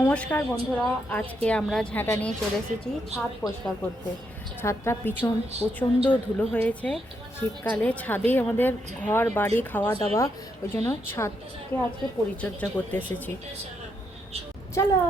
নমস্কার বন্ধুরা, আজকে আমরা ঝাঁটা নিয়ে চলে এসেছি ছাদ পরিষ্কার করতে। ছাদটা পিছন প্রচণ্ড ধুলো হয়েছে। শীতকালে ছাদেই আমাদের ঘর বাড়ি খাওয়া দাওয়া, ওই জন্য ছাদকে আজকে পরিচর্যা করতে এসেছি। চলো।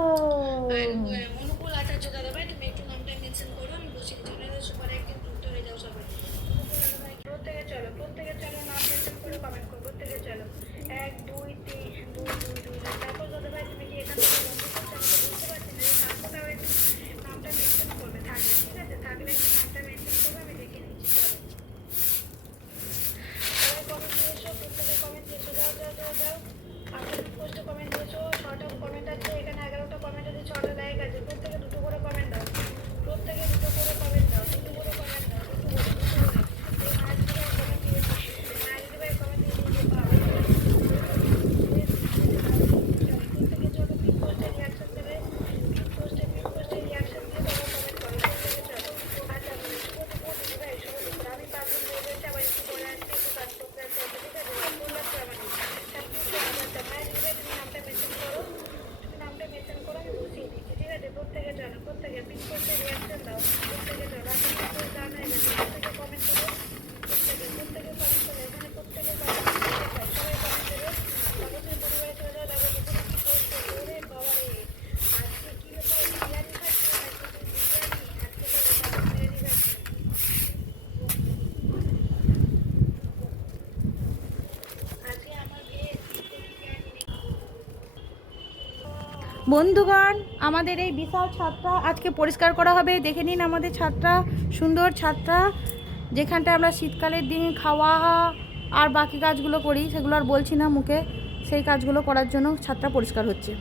বন্ধুগণ, আমাদের এই বিশাল ছাদটা আজকে পরিষ্কার করা হবে। দেখে নিন আমাদের ছাদটা, সুন্দর ছাদটা, যেখানটা আমরা শীতকালের দিন খাওয়া আর বাকি কাজগুলো করি, সেগুলো আর বলছি না মুখে। সেই কাজগুলো করার জন্য ছাদটা পরিষ্কার হচ্ছে।